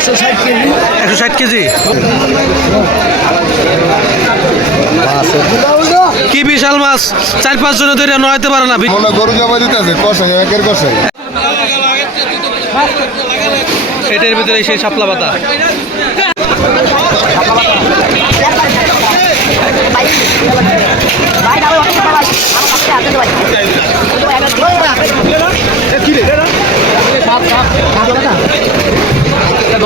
একশো ষাট কেজি। একশো ষাট কেজি কি বিশাল মাছ? চার পাঁচ জনে ধরে নয়তে পারে না মনে গরু জমা দিতেছে কষাই একের কষাই। এটার ভিতরে সেই শাপলা পাতা।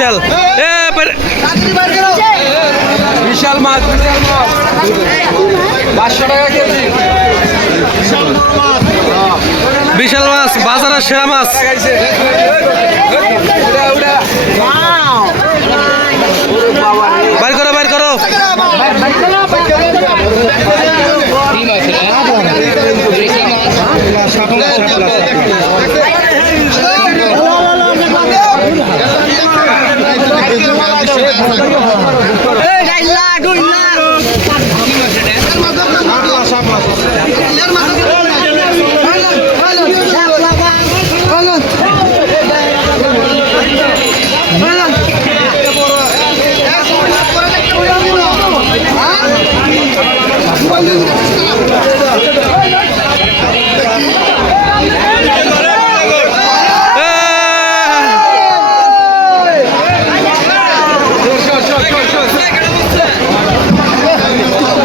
বিশাল। মাছ বিশাল মাছ। পাঁচশো টাকা কেজি। বিশাল মাছ, বাজারের সেরা মাছ। বাইর করো করো!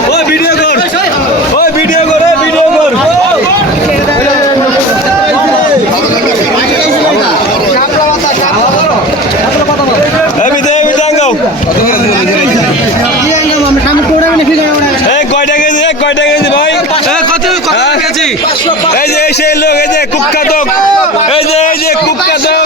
ওই ভিডিও কর ওই ভিডিও কর ওই ভিডিও কর এই বিদে এই বিদে আঙ্গাও এই কয়টা কেজি এই কয়টা কেজি ভাই কত কত কেজি এই যে এই সেই লোক এই যে কুখ্যাতক এই যে এই যে কুখ্যাতক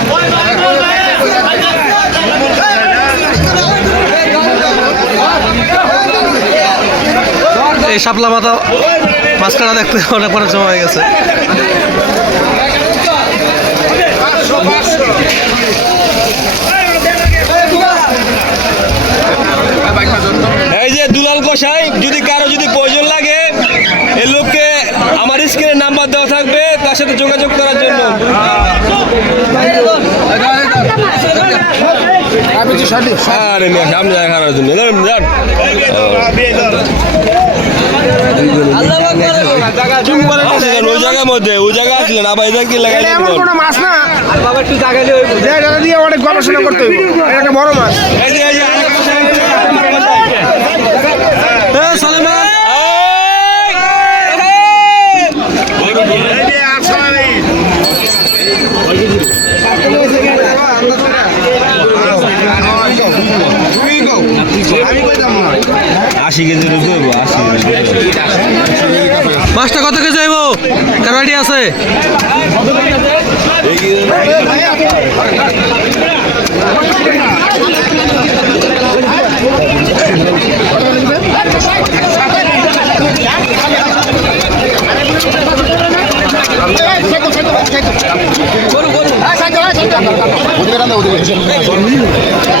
এই শাপলা মাথা মাছ কাটা দেখতে অনেক অনেক সময় হয়ে গেছে। এই যে দুলাল কষাই যদি কারও যদি প্রয়োজন লাগে, এই লোককে আমার স্ক্রিনে নাম্বার দেওয়া থাকবে, তার সাথে যোগাযোগ করার জন্য। আরে মেয়ে সামনে দেখা করার জন্য। আসলেন ওই জায়গার মধ্যে ওই জায়গা আসলেন আবার কি লাগাই কোনো মাছ না। যে এটা দিয়ে অনেক গবেষণা করতে হইব। এটা একটা বড় মাছ। এই যে এই যে এ সালেমান। আশি কেজি রুজু আশি মাছটা কত কেজি আইব কারবাডি আছে? এ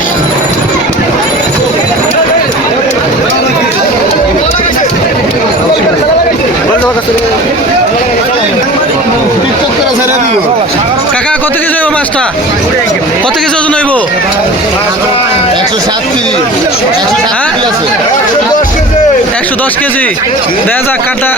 কাকা, কত কেজি হইব মাছটা? কত কেজি ওজন হইব? হ্যাঁ? একশো দশ কেজি। দেখা যাক, কাটা।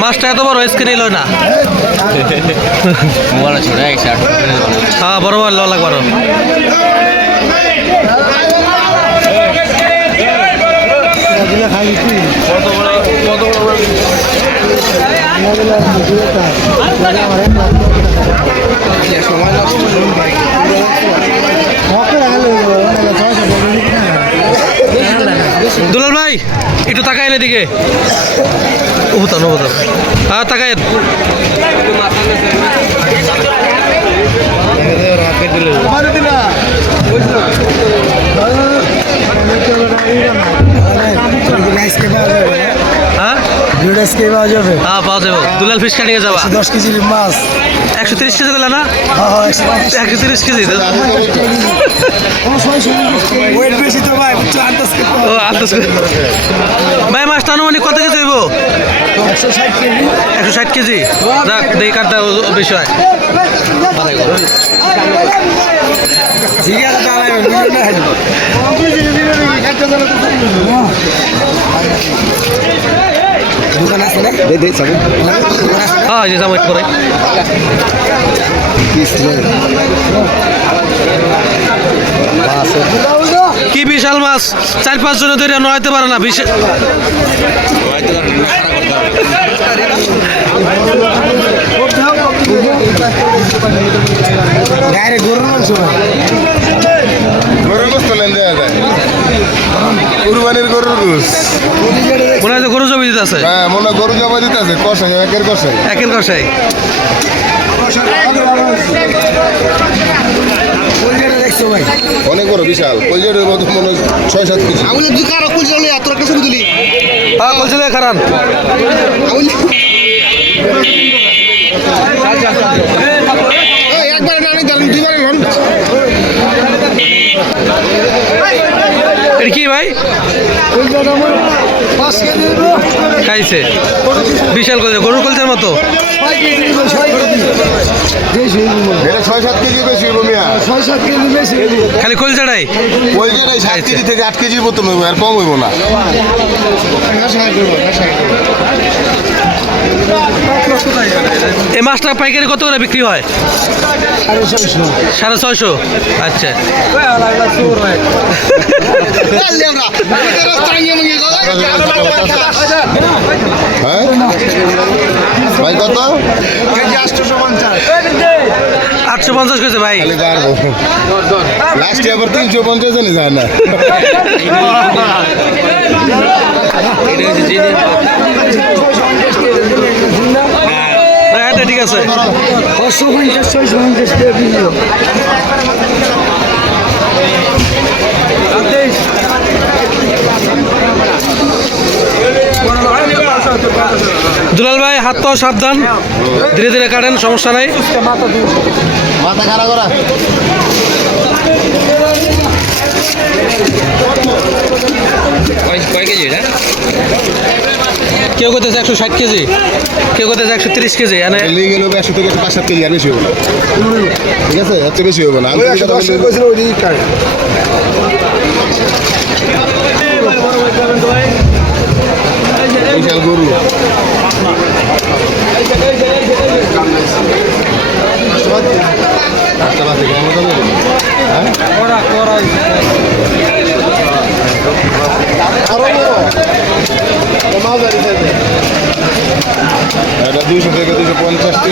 মাছটা এত বড় স্ক্রিন নিল না। হ্যাঁ বড় বড় ল লাগবার দুলাল ভাই একটু তাকায় এদিকে উবুতান উবুতান হ্যাঁ তাকায়। হ্যাঁ আজকে পাওয়া যাবে। হ্যাঁ পাওয়া যাবে। দুলাল ফিশ কাটিয়ে যাবা। দশ কেজির মাছ। একশো তিরিশ কেজি দিলা না? হ্যাঁ হ্যাঁ একশো পঞ্চাশ। একশো তিরিশ কেজি তো ওয়েট বেশি তো ভাই একটু আন্দাজ ও আন্দাজ। ভাই মাছটা আনুমানিক কত কেজি হইব? একশো ষাট কেজি। একশো ষাট কেজি যাক দেখি কাটতে বেশি হয়। ঠিক আছে দাঁড়াবেন দোকান আছে না? হ্যাঁ যে কি বিশাল মাছ? চার পাঁচ জনে ধরে নয়তে পারে না বিশাল। গায়ে গরুর মাংস গরুর গোস্ত লেন দেওয়া যায়। কুরবানির গরুর মনে হয় গরু জমি দিতে আছে হ্যাঁ মনে হয় গরু জমা দিতে আছে কষাই একের কষাই একের কষাই ভাই? অনেক বড় বিশাল। কলজের মতো মনে হয় ছয় সাত কেজি। আমি যদি কারও কুল চলে এত হ্যাঁ খারান। একবার না আমি জানি দুইবার হন এটা কি ভাই? পাঁচ কেজি খাইছে। বিশাল কলজা গরুর কলজার মতো। ছয় কেজি ছয় কেজি বেশি এটা সাত কেজি বেশি হইব মিয়া। ছয় সাত কেজি বেশি খালি কলজাটাই? কলজের সাত কেজি থেকে আট কেজির মতন হইব আর কম হইব না। এই মাছটা পাইকারি কত করে বিক্রি হয়? সাড়ে ছয়শো। আচ্ছা। ভাই কত? আটশো পঞ্চাশ করেছে ভাই। লাস্টে আবার তিনশো পঞ্চাশ জনই যায় না। হ্যাঁ এটা ঠিক আছে। দুলাল ভাই, হাত পাও সাবধান। ধীরে ধীরে কাটেন, সমস্যা নাই। মাথা খারাপ করা। কেউ করতেছে একশো ষাট কেজি। কেউ করতেছে একশো তিরিশ কেজি এনে গেলে একশো থেকে পাঁচ সাত কেজি আর বেশি হবে ঠিক আছে? এত বেশি হবে না। আমি একশো দশ বিশাল গরু আচ্ছা, বাচ্চা, কেমন দাম দেবে? হ্যাঁ? এটা দুইশো থেকে দুশো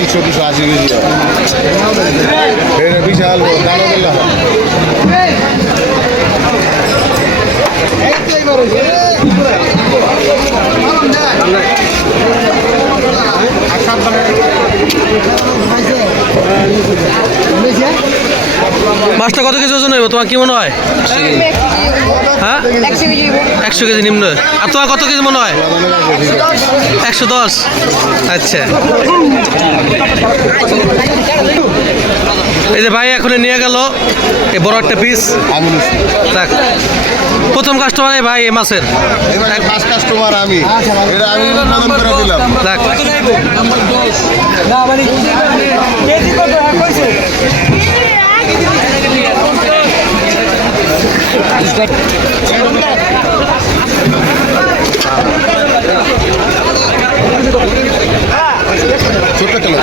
তিনশো দুশো আশি কেজি। এটা বিশাল বড়, দামও বললাম মাছটা কত কেজি ওজন হইব? তোমার কি মনে হয়? হ্যাঁ? একশো কেজি নিম্ন। আর তোমার কত কেজি মনে হয়? একশো দশ। আচ্ছা। এই যে ভাই এখন নিয়ে গেল এই বড় একটা পিস দেখ প্রথম কাস্টমার এই ভাই এই মাছের। ফার্স্ট কাস্টমার আমি। এটা আমি দিলাম। দেখ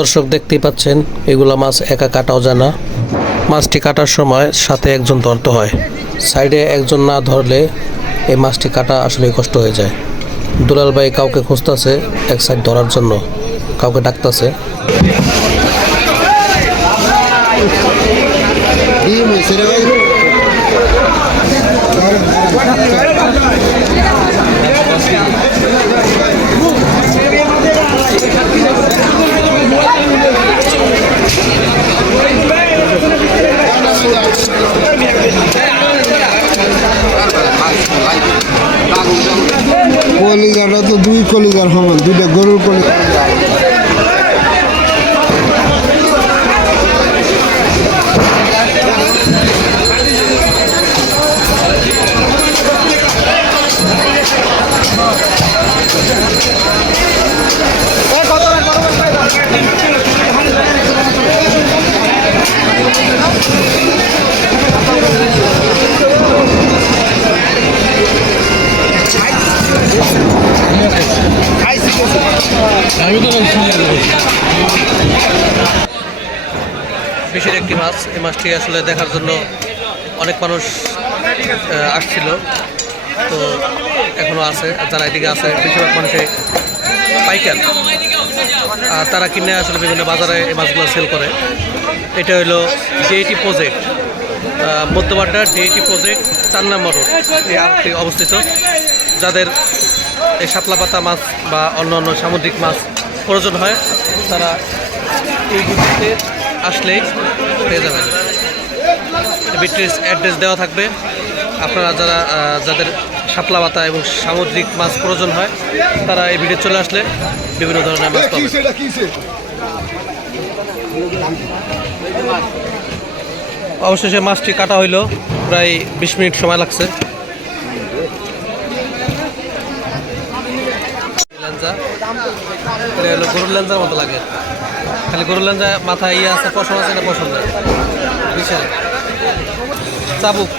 দর্শক দেখতেই পাচ্ছেন, এগুলা মাছ একা কাটাও জানা মাছটি কাটার সময় সাথে একজন ধরতে হয়। সাইডে একজন না ধরলে এই মাছটি কাটা আসলে কষ্ট হয়ে যায়। দুলাল ভাই কাউকে খুঁজতেছে এক সাইড ধরার জন্য, কাউকে ডাকতেছে। কলিজাটা তো দুই কলিজার সমান দুইটা গরুর কলিজা। ফিশের একটি মাছ এই মাছটি আসলে দেখার জন্য অনেক মানুষ আসছিল। তো এখনও আছে যারা এদিকে আছে, বেশিরভাগ মানুষে পাইকার। আর তারা কিনে আসলে বিভিন্ন বাজারে এই মাছগুলো সেল করে। এটা হলো DIT project Madhyabadda DIT project চার নম্বর এই অবস্থিত। যাদের এই শাপলা পাতা মাছ বা অন্য অন্য সামুদ্রিক মাছ প্রয়োজন হয়, তারা এই ভিত্তিতে আসলেই পেয়ে যাবেন। বিট্রিস অ্যাড্রেস দেওয়া থাকবে। আপনারা যারা যাদের শাপলা পাতা এবং সামুদ্রিক মাছ প্রয়োজন হয় তারা এই ভিডিও চলে আসলে বিভিন্ন ধরনের মাছ পাবেন। কিসে অবশেষে মাছটি কাটা হইল প্রায় বিশ মিনিট সময় লাগছে। লেঞ্জা এটা হলো গরুর লেঞ্জার মতো লাগে। খালি গরুর লেঞ্জা মাথায় ইয়ে আছে পশম আছে না পশম নাই? বিশাল। চাবুক।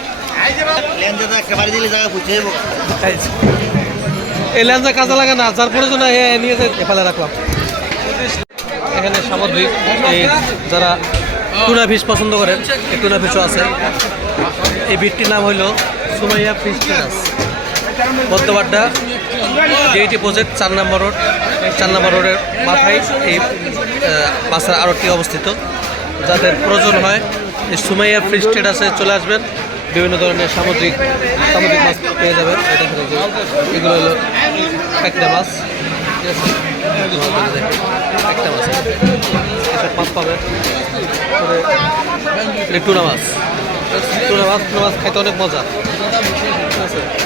এই লেঞ্জা কাজে লাগে না যার প্রয়োজন নিয়ে এফালে রাখলাম। এখানে সামুদ্রিক এই যারা টুনা ফিশ পছন্দ করেন এই টুনা ফিশও আছে। এই বিটটির নাম হইল Sumaiya fish terrace Baddhabadda DIT project চার নম্বর রোড চার নম্বর রোডের মাথায় এই মাছের আড়তটি অবস্থিত। যাদের প্রয়োজন হয়, এই সুমাইয়া ফিশ টেরাসে চলে আসবেন। বিভিন্ন ধরনের সামুদ্রিক সামুদ্রিক মাছ পেয়ে যাবেন। এগুলো হলো একটা মাছ। একটা মাছ। পাবেন টুনা মাছ। টুনা মাছ টুনা মাছ খাইতে অনেক মজা।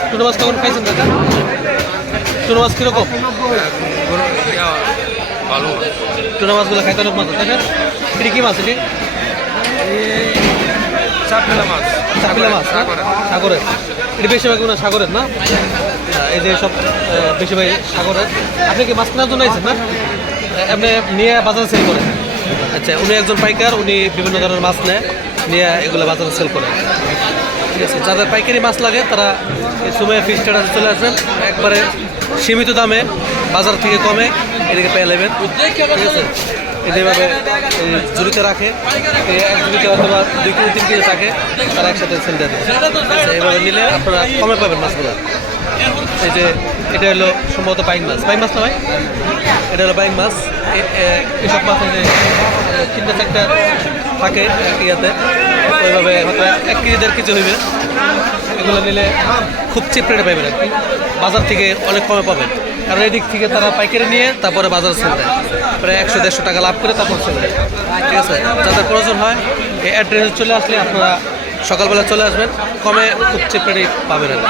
টুনা মাছ কখন খাইছেন দাদা টুনা মাছ কীরকম? টুনা মাছগুলো খাইতে অনেক মজা তাই না? এটি কী মাছ এটি? চাপিলা মাছ। চাপিলা মাছ? সাগরের। এটা বেশিরভাগ মনে সাগরের না? এই যে সব বেশিরভাগ সাগরের। আপনি কি মাছ কেনার জন্য আইছেন না? আপনি নিয়ে বাজারে সেল করেন? আচ্ছা উনি একজন পাইকার উনি বিভিন্ন ধরনের মাছ নেয় নিয়ে এগুলো বাজারে সেল করেন। ঠিক আছে যাদের পাইকারি মাছ লাগে তারা এই সময় ফিস চলে আসবেন। একবারে সীমিত দামে বাজার থেকে কমে এদিকে পেয়ে নেবেন এভাবে জুড়িতে রাখে। এক জুড়িতে অথবা দুই কেজি তিন কেজি থাকে তারা একসাথে সেল দেয় আচ্ছা, এইভাবে নিলে আপনারা কমে পাবেন মাছগুলো। এই যে এটা হলো সম্ভবত বাইং মাছ। বাইং মাছ নয় এটা হলো বাইং মাছ। এসব মাছ যে তিনটা চারটা থাকে ইয়াতে। ওইভাবে হয়তো এক কেজি দেড় কেজি হইবে। এগুলো নিলে খুব চিপ রেটে পাবেন আর কি। বাজার থেকে অনেক কমে পাবেন। কারণ এদিক থেকে তারা পাইকারি নিয়ে তারপরে বাজারে চলে দেয় প্রায় একশো দেড়শো টাকা লাভ করে তারপর চলে যায়। ঠিক আছে? যাদের প্রয়োজন হয়, এই অ্যাড্রেসে চলে আসলে আপনারা সকালবেলা চলে আসবেন। কমে উচ্চে পেটে পাবেন আর